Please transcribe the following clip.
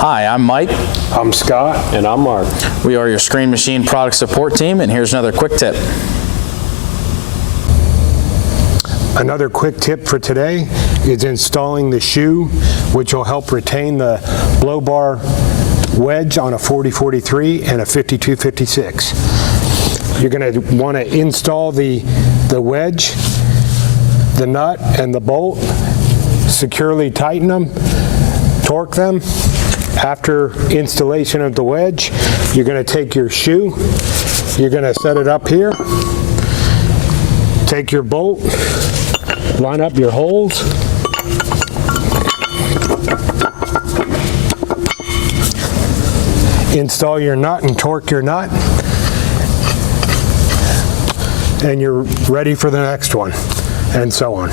Hi, I'm Mike. I'm Scott. And I'm Mark. We are your Screen Machine product support team, and here's another quick tip. Another quick tip for today is installing the shoe, which will help retain the Blowbar wedge on a 4043 and a 5256. You're going to want to install the wedge, the nut, and the bolt, securely tighten them, torque them. After installation of the wedge, you're going to take your shoe, you're going to set it up here, take your bolt, line up your holes, install your nut and torque your nut, and you're ready for the next one, and so on.